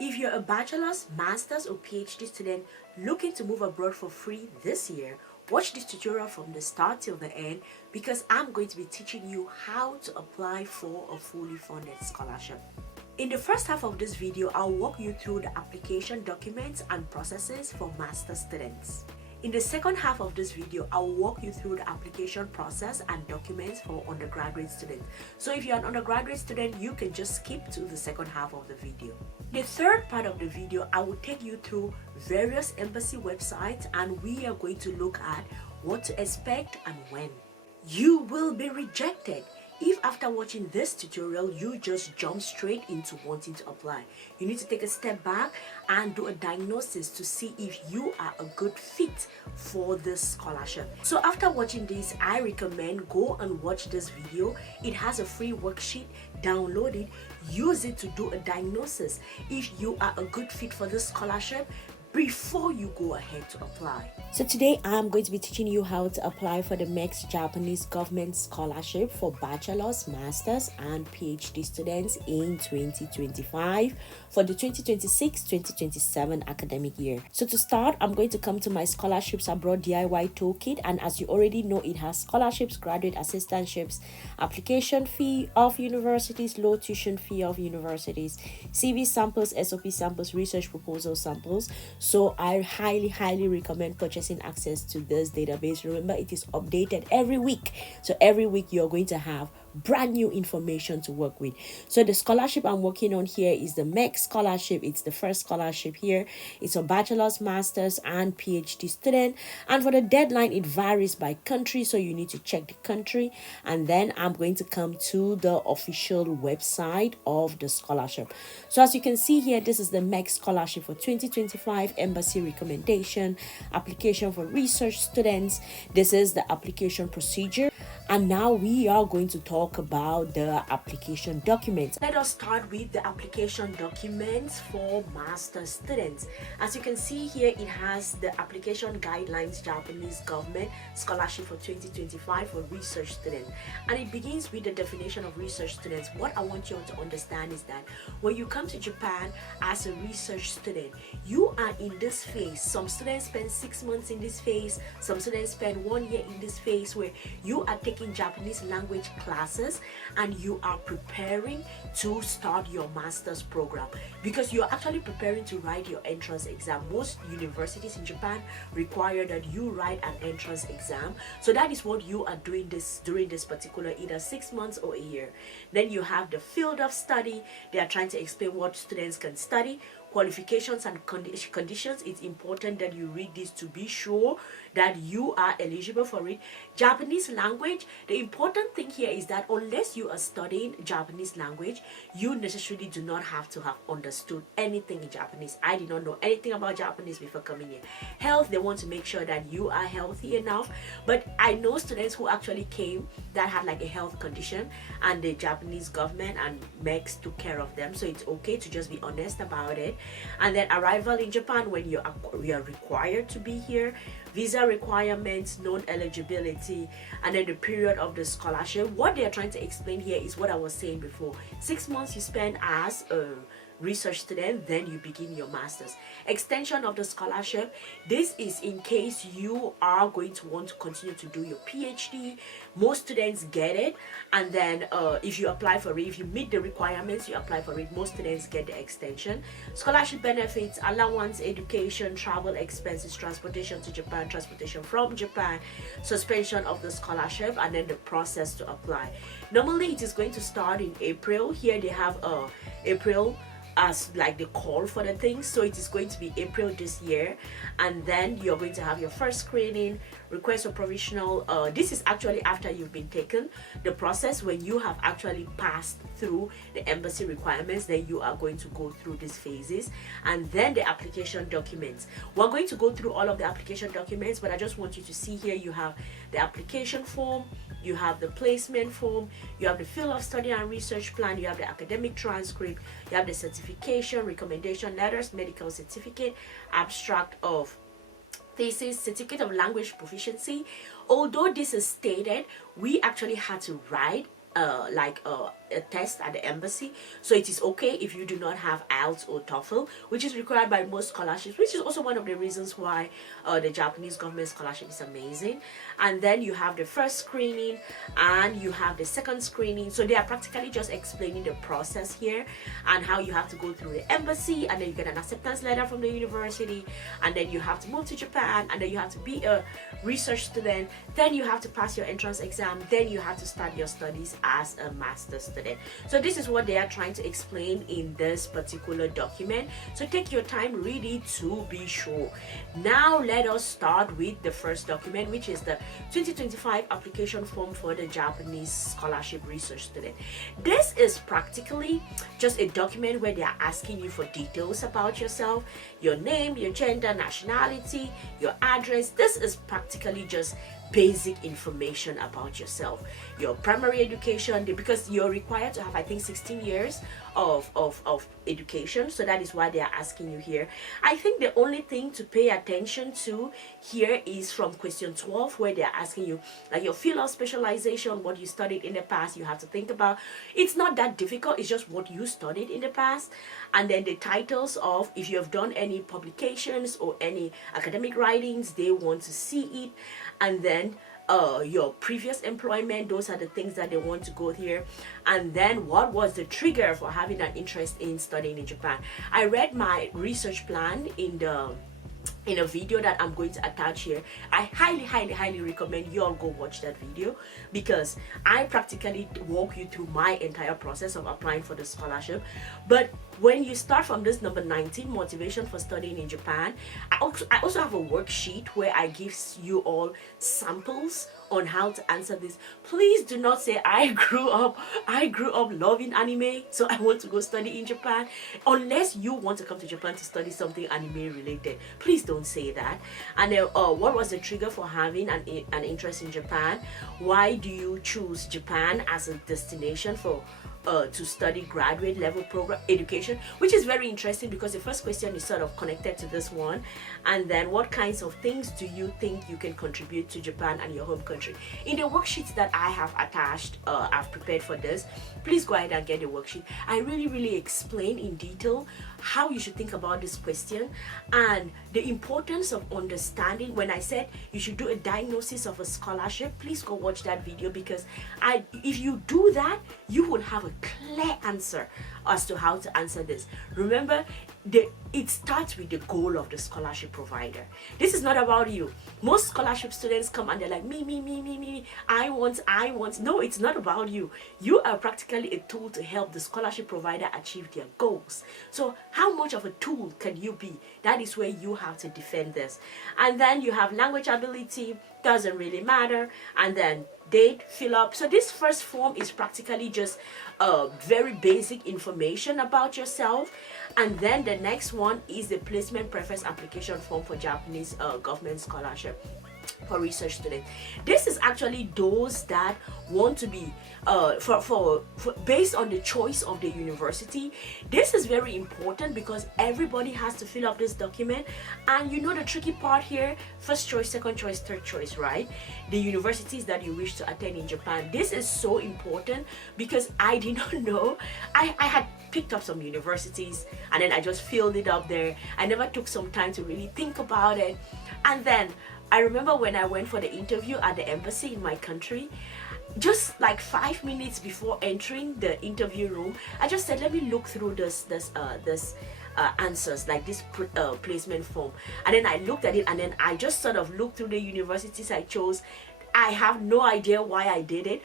If you're a bachelor's, master's or PhD student looking to move abroad for free this year, watch this tutorial from the start till the end because I'm going to be teaching you how to apply for a fully funded scholarship. In the first half of this video, I'll walk you through the application documents and processes for master's students. In the second half of this video, I'll walk you through the application process and documents for undergraduate students. So if you're an undergraduate student, you can just skip to the second half of the video. The third part of the video, I will take you through various embassy websites and we are going to look at what to expect and when. You will be rejected if after watching this tutorial you just jump straight into wanting to apply. You need to take a step back and do a diagnosis to see if you are a good fit for this scholarship. So after watching this, I recommend go and watch this video. It has a free worksheet. Download it, use it to do a diagnosis if you are a good fit for this scholarship before you go ahead to apply. So today I'm going to be teaching you how to apply for the MEXT Japanese Government Scholarship for bachelor's, master's and PhD students in 2025 for the 2026-2027 academic year. So to start, I'm going to come to my scholarships abroad DIY toolkit, and as you already know, it has scholarships, graduate assistantships, application fee of universities, low tuition fee of universities, CV samples, SOP samples, research proposal samples. So I highly recommend purchasing access to this database. Remember, it is updated every week. So every week you're going to have brand new information to work with. So the scholarship I'm working on here is the MEXT scholarship. It's the first scholarship here. It's a bachelor's, master's and PhD student. And for the deadline, it varies by country. So you need to check the country. And then I'm going to come to the official website of the scholarship. So as you can see here, this is the MEXT scholarship for 2025, embassy recommendation, application for research students. This is the application procedure. And now we are going to talk about the application documents. Let us start with the application documents for master students. As you can see here, it has the application guidelines, Japanese Government Scholarship for 2025 for research students. And it begins with the definition of research students. What I want you all to understand is that when you come to Japan as a research student, you are in this phase. Some students spend 6 months in this phase. Some students spend 1 year in this phase where you are taking Japanese language classes and you are preparing to start your master's program, because you're actually preparing to write your entrance exam. Most universities in Japan require that you write an entrance exam. So that is what you are doing during this particular either 6 months or a year. Then you have the field of study. They are trying to explain what students can study, qualifications and conditions. It's important that you read this to be sure that you are eligible for it. Japanese language, the important thing here is that unless you are studying Japanese language, you necessarily do not have to have understood anything in Japanese. I did not know anything about Japanese before coming here. Health, they want to make sure that you are healthy enough, but I know students who actually came that had like a health condition and the Japanese government and MEXT took care of them, so it's okay to just be honest about it. And then arrival in Japan, when you are required to be here, visa requirements, non-eligibility, and then the period of the scholarship. What they are trying to explain here is what I was saying before. 6 months you spend as a research student, then you begin your master's. Extension of the scholarship, this is in case you are going to want to continue to do your PhD. Most students get it, and then if you apply for it, if you meet the requirements, you apply for it. Most students get the extension. Scholarship benefits, allowance, education, travel expenses, transportation to Japan, transportation from Japan, suspension of the scholarship, and then the process to apply. Normally it is going to start in April. Here they have April as like the call for the thing, so it is going to be April this year, and then you're going to have your first screening, request for provisional. This is actually after you've been taken the process. When you have actually passed through the embassy requirements, then you are going to go through these phases, and then the application documents. We're going to go through all of the application documents, but I just want you to see here you have the application form, you have the placement form, you have the field of study and research plan, you have the academic transcript, you have the certification, recommendation letters, medical certificate, abstract of thesis, certificate of language proficiency. Although this is stated, we actually had to write a test at the embassy, so it is okay if you do not have IELTS or TOEFL, which is required by most scholarships, which is also one of the reasons why the Japanese government scholarship is amazing. And then you have the first screening and you have the second screening. So they are practically just explaining the process here and how you have to go through the embassy, and then you get an acceptance letter from the university, and then you have to move to Japan, and then you have to be a research student, then you have to pass your entrance exam, then you have to start your studies as a master's student. So this is what they are trying to explain in this particular document. So take your time, read it to be sure. Now let us start with the first document, which is the 2025 application form for the Japanese scholarship research student. This is practically just a document where they are asking you for details about yourself, your name, your gender, nationality, your address. This is practically just basic information about yourself, your primary education, because you're required to have, I think, 16 years of education. So that is why they are asking you here. I think the only thing to pay attention to here is from question 12, where they're asking you like your field of specialization, what you studied in the past. You have to think about, it's not that difficult, it's just what you studied in the past. And then the titles of, if you have done any publications or any academic writings, they want to see it. And then your previous employment, those are the things that they want to go here. And then what was the trigger for having an interest in studying in Japan? I read my research plan in a video that I'm going to attach here. I highly recommend you all go watch that video, because I practically walk you through my entire process of applying for the scholarship. But when you start from this number 19, motivation for studying in Japan, I also have a worksheet where I give you all samples on how to answer this. Please do not say I grew up loving anime, so I want to go study in Japan. Unless you want to come to Japan to study something anime related, please don't say that. And then what was the trigger for having an interest in Japan? Why do you choose Japan as a destination for to study graduate level program education, which is very interesting because the first question is sort of connected to this one. And then what kinds of things do you think you can contribute to Japan and your home country? In the worksheets that I have attached, I've prepared for this, please go ahead and get the worksheet. I really explain in detail how you should think about this question and the importance of understanding. When I said you should do a diagnosis of a scholarship, please go watch that video, because if you do that, you will have a clear answer as to how to answer this. Remember, it starts with the goal of the scholarship provider. This is not about you. Most scholarship students come and they're like, me, I want. No, it's not about you. You are practically a tool to help the scholarship provider achieve their goals. So how much of a tool can you be? That is where you have to defend this. And then you have language ability, doesn't really matter. And then date, fill up. So this first form is practically just very basic information about yourself. And then the next one is the placement preference application form for Japanese government scholarship for research students. This is actually those that want to be for based on the choice of the university. This is very important because everybody has to fill up this document. And you know the tricky part here, first choice, second choice, third choice, right? The universities that you wish to attend in Japan. This is so important because I did not know. I had picked up some universities and then I just filled it up there. I never took some time to really think about it. And then I remember when I went for the interview at the embassy in my country, just like 5 minutes before entering the interview room, I just said, let me look through this answers, like this placement form. And then I looked at it, and then I just sort of looked through the universities I chose. I have no idea why I did it.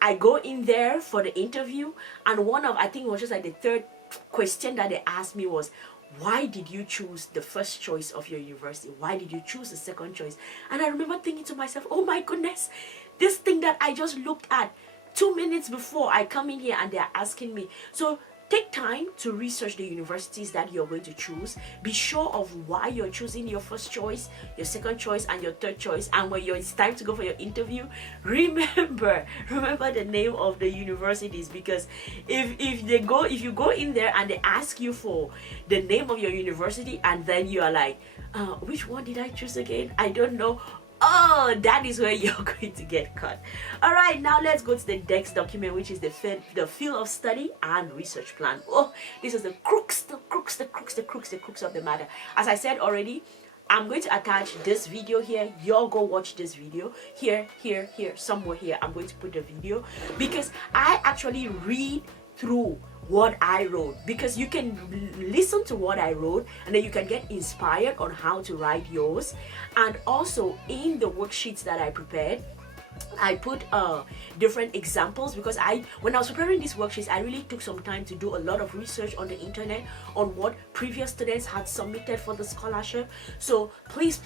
I go in there for the interview, and I think it was just like the third question that they asked me was, why did you choose the first choice of your university? Why did you choose the second choice? And I remember thinking to myself, oh my goodness, this thing that I just looked at 2 minutes before I come in here and they're asking me. So take time to research the universities that you're going to choose. Be sure of why you're choosing your first choice, your second choice, and your third choice. And when it's time to go for your interview, remember the name of the universities, because if you go in there and they ask you for the name of your university and then you are like, which one did I choose again? I don't know. oh, that is where you're going to get caught. All right, now let's go to the next document, which is the field of study and research plan. Oh, this is the crux of the matter. As I said already, I'm going to attach this video here. Y'all go watch this video here, somewhere here. I'm going to put the video because I actually read through what I wrote, because you can listen to what I wrote and then you can get inspired on how to write yours. And also in the worksheets that I prepared, I put different examples, because when I was preparing these worksheets, I really took some time to do a lot of research on the internet on what previous students had submitted for the scholarship. So please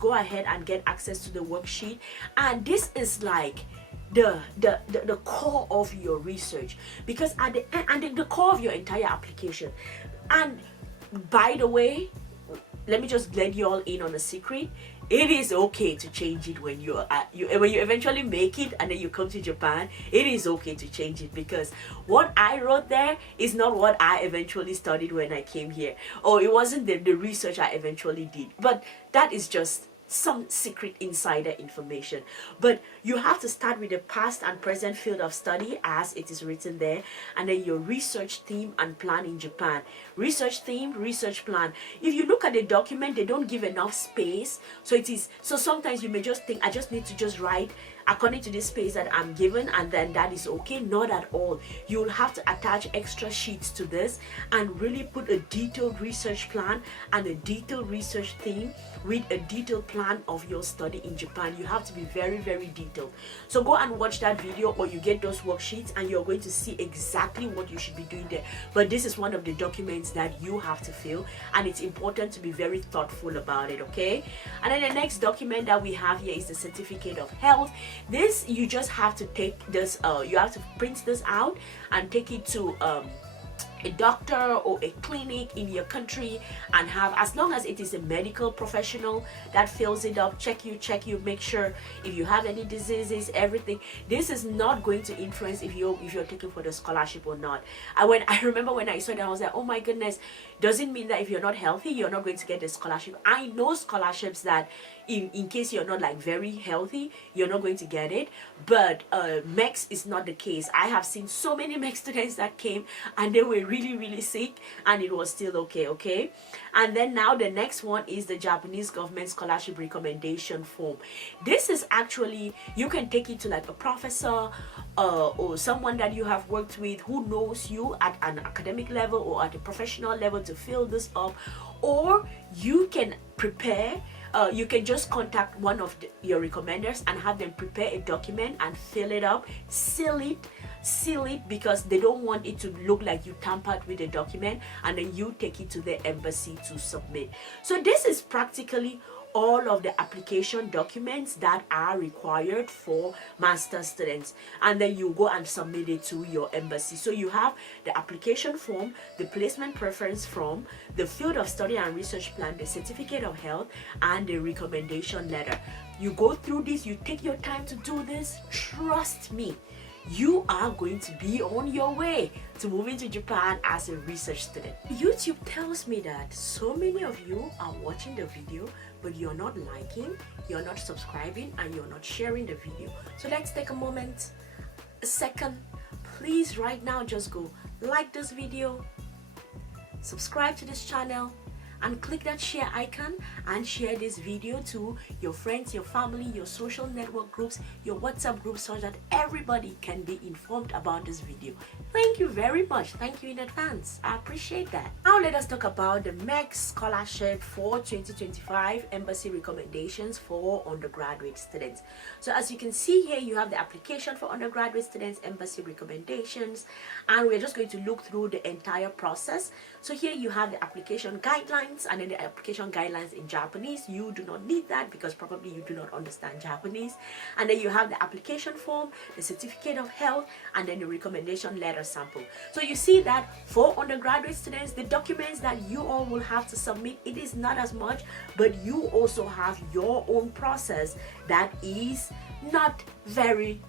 go ahead and get access to the worksheet. And this is like the core of your research, because at the end, and the core of your entire application. And by the way, let me just let you all in on a secret. It is okay to change it when you eventually make it and then you come to Japan. It is okay to change it, because what I wrote there is not what I eventually studied when I came here, or it wasn't the research I eventually did. But that is just some secret insider information. But you have to start with the past and present field of study as it is written there, and then your research theme and plan in Japan. Research theme, research plan. If you look at the document, they don't give enough space, so sometimes you may just think, I just need to just write according to this space that I'm given, and then that is okay. Not at all. You'll have to attach extra sheets to this and really put a detailed research plan and a detailed research theme with a detailed plan of your study in Japan. You have to be very detailed. So go and watch that video, or you get those worksheets and you're going to see exactly what you should be doing there. But this is one of the documents that you have to fill, and it's important to be very thoughtful about it, okay? And then the next document that we have here is the certificate of health. This, you just have to take this, you have to print this out and take it to a doctor or a clinic in your country and have, as long as it is a medical professional that fills it up, check you, make sure if you have any diseases, everything. This is not going to influence if you're taking for the scholarship or not. I remember when I saw that, I was like, oh my goodness, doesn't mean that if you're not healthy, you're not going to get the scholarship. I know scholarships that in case you're not like very healthy, you're not going to get it, but MEXT is not the case. I have seen so many MEXT students that came and they were really sick and it was still okay. And then now the next one is the Japanese Government Scholarship Recommendation Form. This is actually, you can take it to like a professor or someone that you have worked with who knows you at an academic level or at a professional level to fill this up, or you can prepare. You can just contact one of your recommenders and have them prepare a document and fill it up, seal it, because they don't want it to look like you tampered with the document, and then you take it to the embassy to submit. So this is practically all of the application documents that are required for master's students, and then you go and submit it to your embassy. So you have the application form, the placement preference form, the field of study and research plan, the certificate of health, and the recommendation letter. You go through this, you take your time to do this. Trust me, you are going to be on your way to moving to Japan as a research student. YouTube tells me that so many of you are watching the video, but you're not liking, you're not subscribing, and you're not sharing the video. So let's take a second. Please right now just go like this video, subscribe to this channel, and click that share icon and share this video to your friends, your family, your social network groups, your WhatsApp groups, so that everybody can be informed about this video. Thank you very much. Thank you in advance. I appreciate that. Now let us talk about the MEXT Scholarship for 2025 Embassy Recommendations for undergraduate students. So as you can see here, you have the application for undergraduate students, Embassy Recommendations, and we're just going to look through the entire process. So here you have the application guidelines, and then the application guidelines in Japanese. You do not need that because probably you do not understand Japanese. And then you have the application form, the certificate of health, and then the recommendation letter sample. So you see that for undergraduate students, the documents that you all will have to submit, it is not as much, but you also have your own process that is not very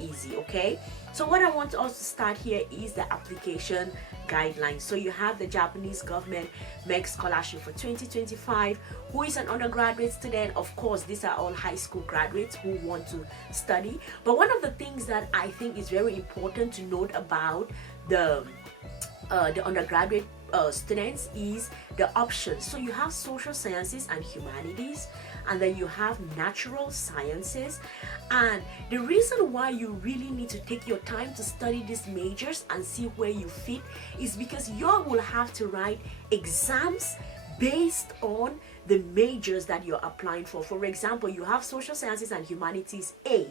easy, okay? So what I want us to start here is the application guidelines. So you have the Japanese government MEXT Scholarship for 2025. Who is an undergraduate student? Of course, these are all high school graduates who want to study. But one of the things that I think is very important to note about the undergraduate students is the options. So you have social sciences and humanities, and then you have natural sciences. And the reason why you really need to take your time to study these majors and see where you fit is because you will have to write exams based on the majors that you're applying for. For example, you have social sciences and humanities A,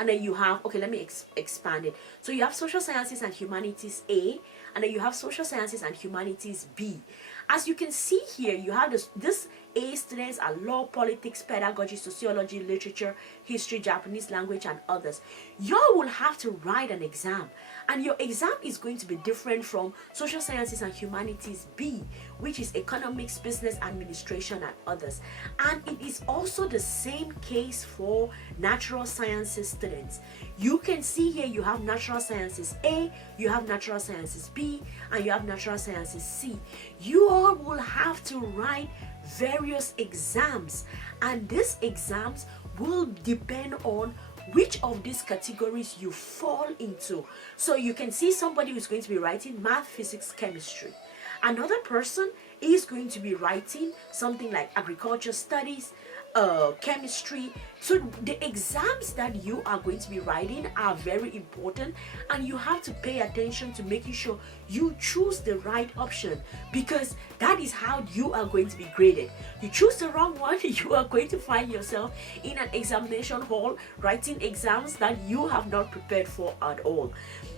and then you have, okay, let me expand it. So you have social sciences and humanities A, and then you have social sciences and humanities B. As you can see here, you have this A students are law, politics, pedagogy, sociology, literature, history, Japanese language, and others. You will have to write an exam, and your exam is going to be different from social sciences and humanities B, which is economics, business administration, and others. And it is also the same case for natural sciences students. You can see here you have natural sciences A, you have natural sciences B, and you have natural sciences C. You all will have to write various exams, and these exams will depend on which of these categories you fall into. So you can see somebody who's going to be writing math, physics, chemistry. Another person is going to be writing something like agriculture studies, chemistry. So the exams that you are going to be writing are very important, and you have to pay attention to making sure you choose the right option, because that is how you are going to be graded. You choose the wrong one, you are going to find yourself in an examination hall writing exams that you have not prepared for at all.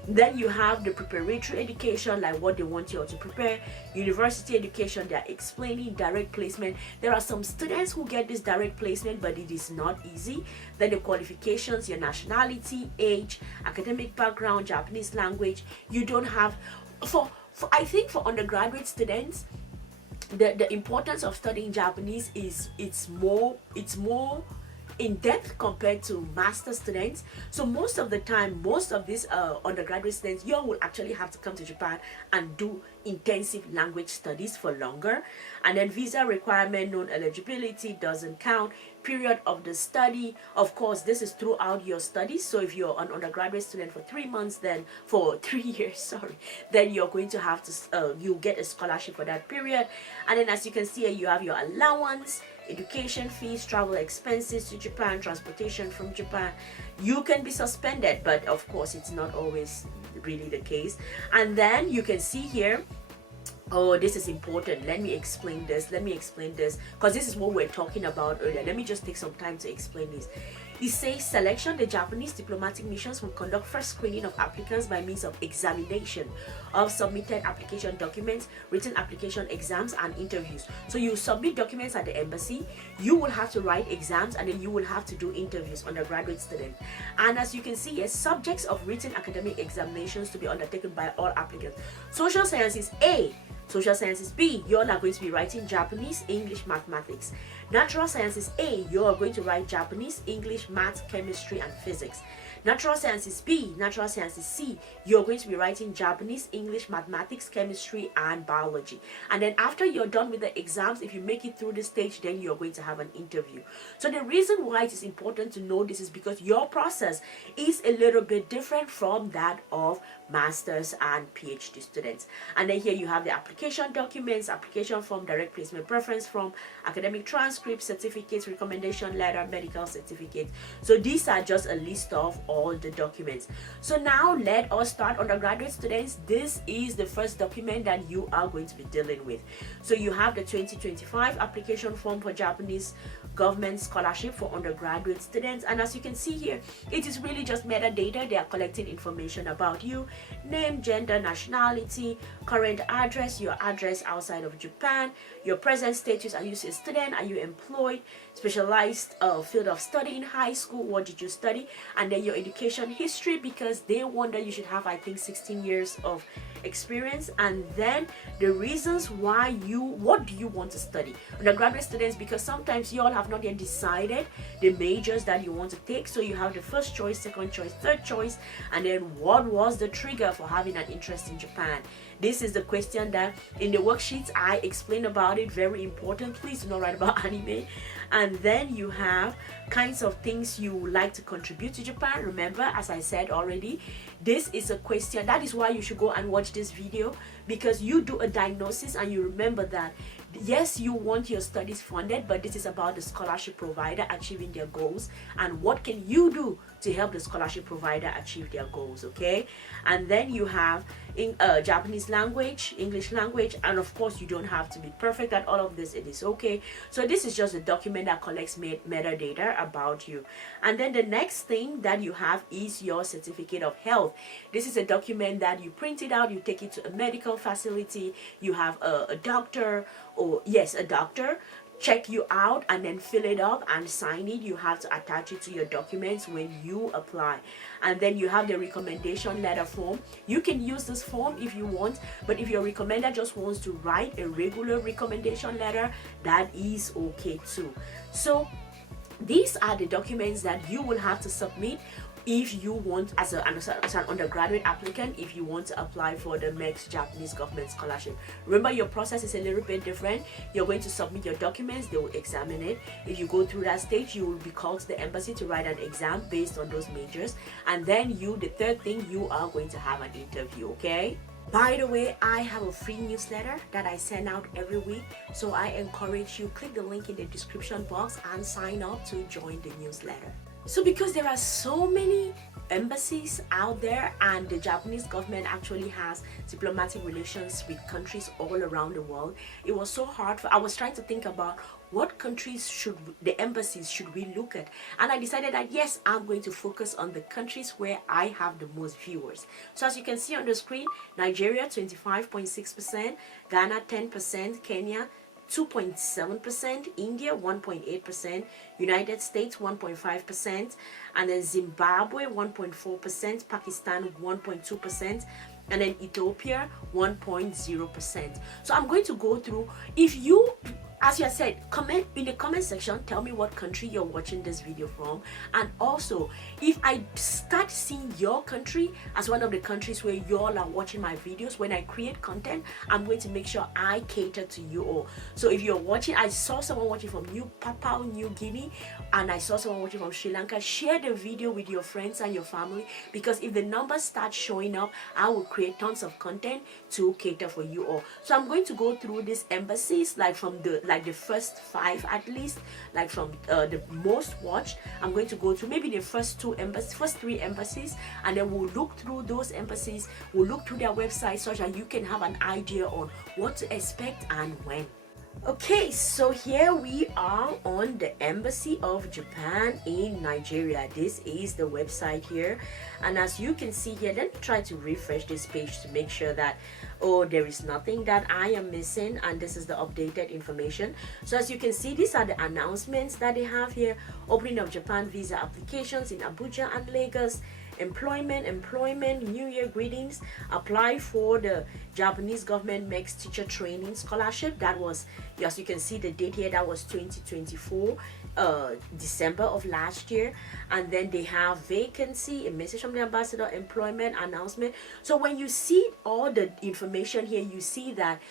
Then you have the preparatory education, like what they want you all to prepare. University education, they are explaining direct placement. There are some students who get this direct placement, but it is not easy. Then the qualifications, your nationality, age, academic background, Japanese language. You don't have, for I think for undergraduate students, the importance of studying Japanese is it's more in depth compared to master students. So most of the time, most of these undergraduate students, you will actually have to come to Japan and do intensive language studies for longer. And then visa requirement, known eligibility doesn't count. Period of the study, of course, this is throughout your studies. So if you're an undergraduate student for 3 months, then for 3 years, sorry, then you're going to have to you get a scholarship for that period. And then as you can see here, you have your allowance, education fees, travel expenses to Japan, transportation from Japan. You can be suspended, but of course it's not always really the case. And then you can see here, oh, this is important. Let me explain this, because this is what we're talking about earlier. Let me just take some time to explain this. It says selection. The Japanese diplomatic missions will conduct first screening of applicants by means of examination of submitted application documents, written application exams, and interviews. So you submit documents at the embassy, you will have to write exams, and then you will have to do interviews, undergraduate students. And as you can see here, subjects of written academic examinations to be undertaken by all applicants. Social sciences A, social sciences B, you all are going to be writing Japanese, English, mathematics. Natural sciences A, you are going to write Japanese, English, math, chemistry, and physics. Natural sciences B, natural sciences C, you're going to be writing Japanese, English, mathematics, chemistry, and biology. And then after you're done with the exams, if you make it through this stage, then you're going to have an interview. So the reason why it is important to know this is because your process is a little bit different from that of masters and PhD students. And then here you have the application documents, application form, direct placement preference form, academic transcripts, certificates, recommendation letter, medical certificate. So these are just a list of all the documents. So now let us start. Undergraduate students, this is the first document that you are going to be dealing with. So you have the 2025 application form for Japanese Government Scholarship for undergraduate students. And as you can see here, it is really just metadata. They are collecting information about you: name, gender, nationality, current address, your address outside of Japan, your present status. Are you a student? Are you employed? Specialized field of study in high school, what did you study? And then your education history, because they want that you should have, I think, 16 years of experience. And then the reasons why what do you want to study. Undergraduate students, because sometimes you all have not yet decided the majors that you want to take, so you have the first choice, second choice, third choice, and then what was the trigger for having an interest in Japan. This is the question that in the worksheets I explain about it. Very important. Please do not write about anime. And then you have kinds of things you like to contribute to Japan. Remember, as I said already, this is a question. That is why you should go and watch this video, because you do a diagnosis and you remember that yes, you want your studies funded, but this is about the scholarship provider achieving their goals, and what can you do to help the scholarship provider achieve their goals. Okay, and then you have in Japanese language, English language, and of course you don't have to be perfect at all of this. It is okay. So this is just a document that collects metadata about you. And then the next thing that you have is your certificate of health. This is a document that you print it out, you take it to a medical facility, you have a doctor, or yes, a doctor check you out and then fill it up and sign it. You have to attach it to your documents when you apply. And then you have the recommendation letter form. You can use this form if you want, but if your recommender just wants to write a regular recommendation letter, that is okay too. So these are the documents that you will have to submit if you want, as an undergraduate applicant, if you want to apply for the MEXT Japanese Government Scholarship. Remember, your process is a little bit different. You're going to submit your documents, they will examine it. If you go through that stage, you will be called to the embassy to write an exam based on those majors, and then the third thing, you are going to have an interview. Okay, by the way, I have a free newsletter that I send out every week, so I encourage you, click the link in the description box and sign up to join the newsletter. So because there are so many embassies out there, and the Japanese government actually has diplomatic relations with countries all around the world, it was so hard I was trying to think about what countries the embassies should we look at, and I decided that yes, I'm going to focus on the countries where I have the most viewers. So as you can see on the screen, Nigeria 25.6%, Ghana 10%, Kenya 2.7%, India 1.8%, United States 1.5%, and then Zimbabwe 1.4%, Pakistan 1.2%, and then Ethiopia 1.0%. So I'm going to go through. If you, as you said, comment in the comment section, tell me what country you're watching this video from, and also if I start seeing your country as one of the countries where y'all are watching my videos, when I create content, I'm going to make sure I cater to you all. So if you're watching, I saw someone watching from Papua New Guinea, and I saw someone watching from Sri Lanka, share the video with your friends and your family, because if the numbers start showing up, I will create tons of content to cater for you all. So I'm going to go through these embassies, like from the first 5 at least, like from the most watched. I'm going to go through maybe the first 3 embassies, and then we'll look through those embassies, we'll look through their websites, so that you can have an idea on what to expect and when. Okay, so here we are on the Embassy of Japan in Nigeria. This is the website here, and as you can see here, let me try to refresh this page to make sure that there is nothing that I am missing, and this is the updated information. So as you can see, these are the announcements that they have here. Opening of Japan visa applications in Abuja and Lagos. Employment, New Year greetings. Apply for the Japanese government MEXT Teacher Training Scholarship. That was, as you can see the date here, that was 2024, December of last year. And then they have vacancy, a message from the ambassador, employment announcement. So when you see all the information here, you see that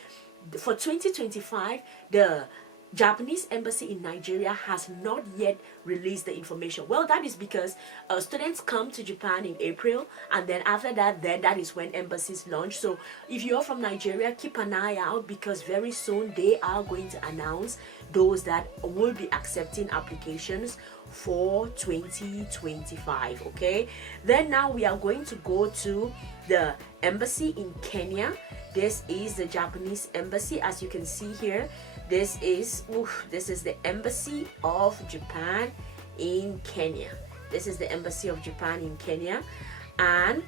for 2025, the Japanese embassy in Nigeria has not yet released the information. Well, that is because students come to Japan in April, and then after that, that is when embassies launch. So if you're from Nigeria, keep an eye out, because very soon they are going to announce those that will be accepting applications for 2025. Okay, then now we are going to go to the embassy in Kenya. This is the Japanese embassy, as you can see here. This is the Embassy of Japan in Kenya. This is the Embassy of Japan in Kenya, and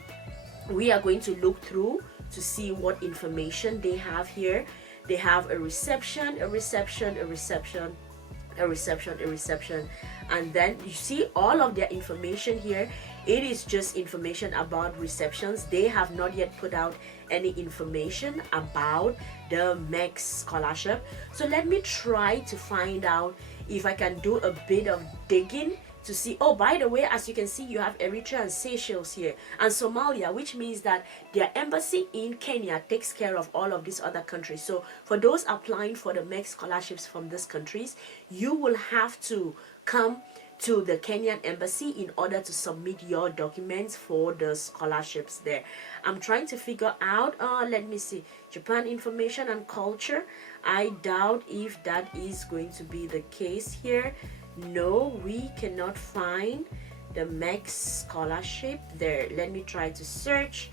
we are going to look through to see what information they have here. They have a reception, and then you see all of their information here It is just information about receptions. They have not yet put out any information about the MEXT scholarship. So let me try to find out if I can do a bit of digging to see. Oh, by the way, as you can see, you have Eritrea and Seychelles here and Somalia, which means that their embassy in Kenya takes care of all of these other countries. So for those applying for the MEXT scholarships from these countries, you will have to come to the Kenyan embassy in order to submit your documents for the scholarships there. I'm trying to figure out, let me see, Japan information and culture. I doubt if that is going to be the case here. No, we cannot find the MEXT scholarship there. Let me try to search.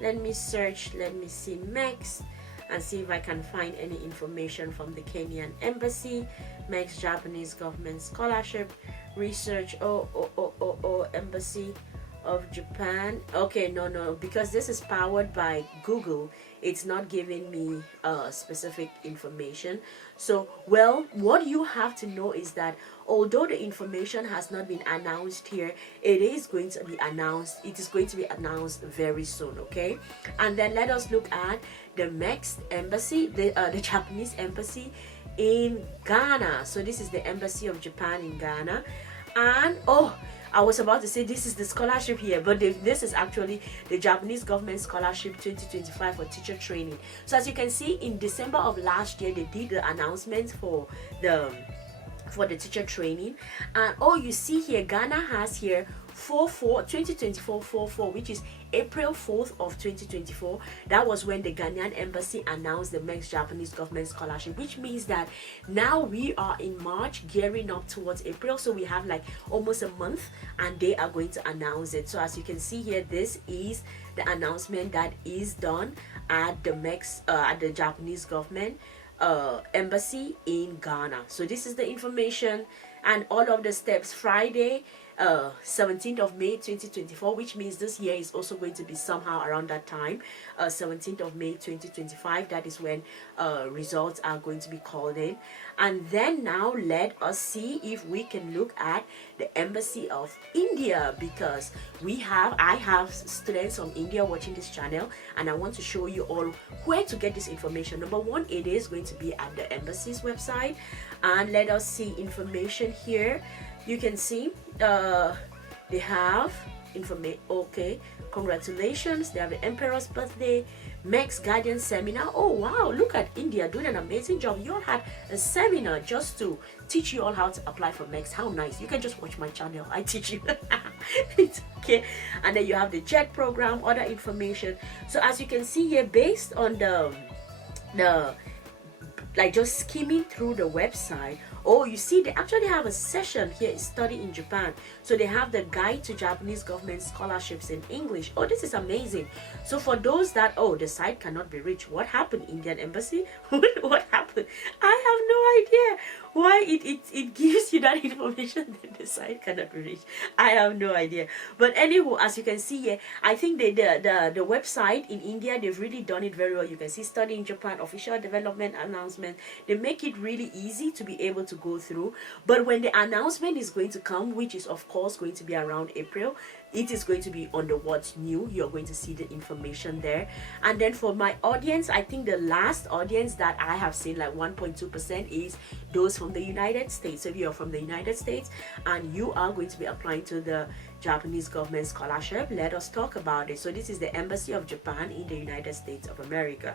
Let me see MEXT and see if I can find any information from the Kenyan embassy. MEXT Japanese Government Scholarship research. Embassy of Japan. Okay, no, because this is powered by Google, it's not giving me specific information. So, well, what you have to know is that although the information has not been announced here, it is going to be announced. It is going to be announced very soon. Okay, and then let us look at the MEXT embassy, the Japanese embassy in Ghana. So this is the embassy of Japan in Ghana. And I was about to say this is the scholarship here, but this is actually the Japanese Government Scholarship 2025 for teacher training. So as you can see, in December of last year, they did the announcement for the teacher training. And you see here, Ghana has here 2024, which is April 4th of 2024. That was when the Ghanaian embassy announced the MEXT Japanese Government Scholarship, which means that now we are in March, gearing up towards April. So we have like almost a month, and they are going to announce it. So as you can see here, this is the announcement that is done at the at the Japanese government embassy in Ghana. So this is the information and all of the steps. Friday, 17th of May 2024, which means this year is also going to be somehow around that time, 17th of May 2025. That is when results are going to be called in. And then now let us see if we can look at the embassy of India, because I have students from India watching this channel, and I want to show you all where to get this information. Number one, it is going to be at the embassy's website, and let us see information here. You can see they have information. Okay, congratulations, they have the Emperor's birthday, MEXT Guardian Seminar. Oh wow, look at India doing an amazing job. You all had a seminar just to teach you all how to apply for MEXT. How nice. You can just watch my channel, I teach you. It's okay. And then you have the JET program, other information. So as you can see here, based on the like just skimming through the website, you see they actually have a session here, study in Japan. So they have the guide to Japanese government scholarships in English. This is amazing. So for those that the site cannot be reached, what happened, Indian embassy? What happened? I have no idea why it gives you that information that the site cannot be reached. I have no idea. But anywho, as you can see here, I think the website in India, they've really done it very well. You can see study in Japan, official development announcement. They make it really easy to be able to go through. But when the announcement is going to come, which is of course going to be around April, it is going to be on the what's new. You're going to see the information there. And then for my audience, I think the last audience that I have seen, like 1.2%, is those from the United States. So if you're from the United States and you are going to be applying to the Japanese Government Scholarship, let us talk about it. So this is the Embassy of Japan in the United States of America.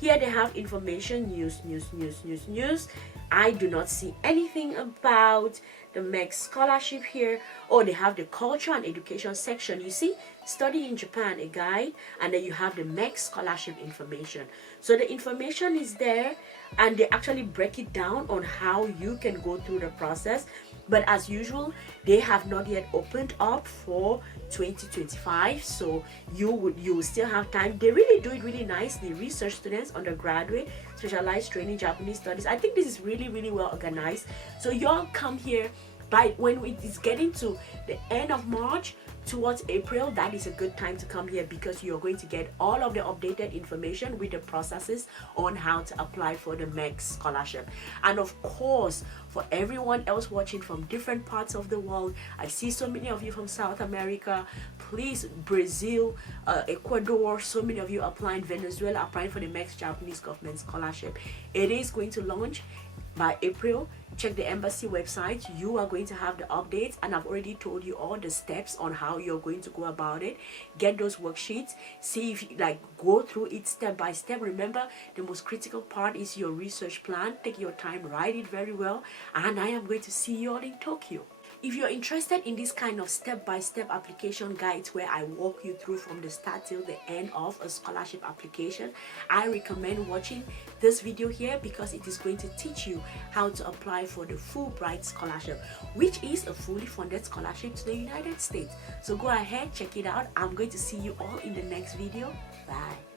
Here they have information, news. I do not see anything about the MEXT scholarship here. They have the culture and education section. You see, study in Japan, a guide, and then you have the MEXT scholarship information. So the information is there, and they actually break it down on how you can go through the process. But as usual, they have not yet opened up for 2025, so you will still have time. They really do it really nicely. Research students, undergraduate, specialized training, Japanese studies. I think this is really well organized. So y'all come here by when it is getting to the end of March, towards April, that is a good time to come here because you're going to get all of the updated information with the processes on how to apply for the MEXT scholarship. And of course, for everyone else watching from different parts of the world, I see so many of you from South America, please, Brazil, Ecuador, so many of you applying, Venezuela applying for the MEXT Japanese Government Scholarship. It is going to launch by April. Check the embassy website. You are going to have the updates, and I've already told you all the steps on how you're going to go about it. Get those worksheets, see if you go through it step by step. Remember, the most critical part is your research plan. Take your time, write it very well, and I am going to see you all in Tokyo. If you're interested in this kind of step-by-step application guides where I walk you through from the start till the end of a scholarship application, I recommend watching this video here because it is going to teach you how to apply for the Fulbright scholarship, which is a fully funded scholarship to the United States. So go ahead, check it out. I'm going to see you all in the next video. Bye.